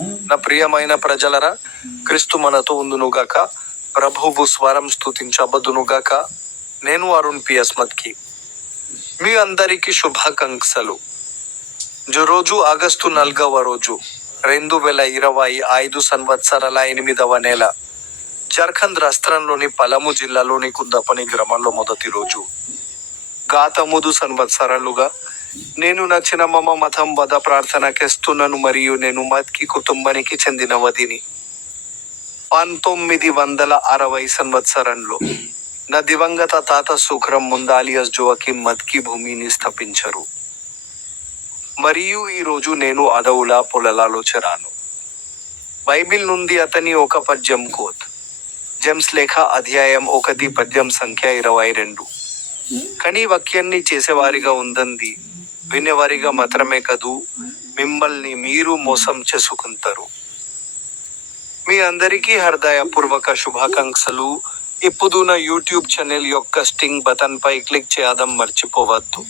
నా ప్రియమైన ప్రజలరా క్రీస్తు మనతో ఉందునుగాక ప్రభువు స్వరం స్థుతించబదునుగాక నేను అరుణ్ పిఎస్ మత్కి. మీ అందరికీ శుభాకాంక్షలు. రోజు ఆగస్టు నాలుగవ రోజు రెండు వేల ఇరవై ఐదు సంవత్సరాల ఎనిమిదవ నెల జార్ఖండ్ రాష్ట్రంలోని పలము జిల్లాలోని కుద్దపని గ్రామంలో మొదటి రోజు. గత మూడు సంవత్సరాలుగా నేను నా చిన్నమ్మ మతం వద ప్రార్థన చేస్తున్నాను మరియు నేను మత్కి కుటుంబానికి చెందిన వదిని. పంతొమ్మిది వందల అరవై సంవత్సరంలో నా దివంగత తాత సుఖరం ముందాలియస్ జోకి మత్కి భూమిని స్థాపించరు. మరియు ఈరోజు నేను అదవులా పొలాలలో చెరాను. బైబిల్ నుండి అతని ఒక పద్యం కోత్. జెమ్స్ లేఖ అధ్యాయం ఒకటి పద్యం సంఖ్య ఇరవై రెండు. కానీ వాక్యాన్ని చేసేవారిగా ఉందంది. వినేవారిగా మాత్రమే కదూ మిమ్మల్ని మీరు మోసం చేసుకుంటారు. మీ అందరికీ హృదయపూర్వక శుభాకాంక్షలు. ఇప్పుడు నా యూట్యూబ్ ఛానల్ యొక్క స్టింగ్ బటన్పై క్లిక్ చేయడం మర్చిపోవద్దు.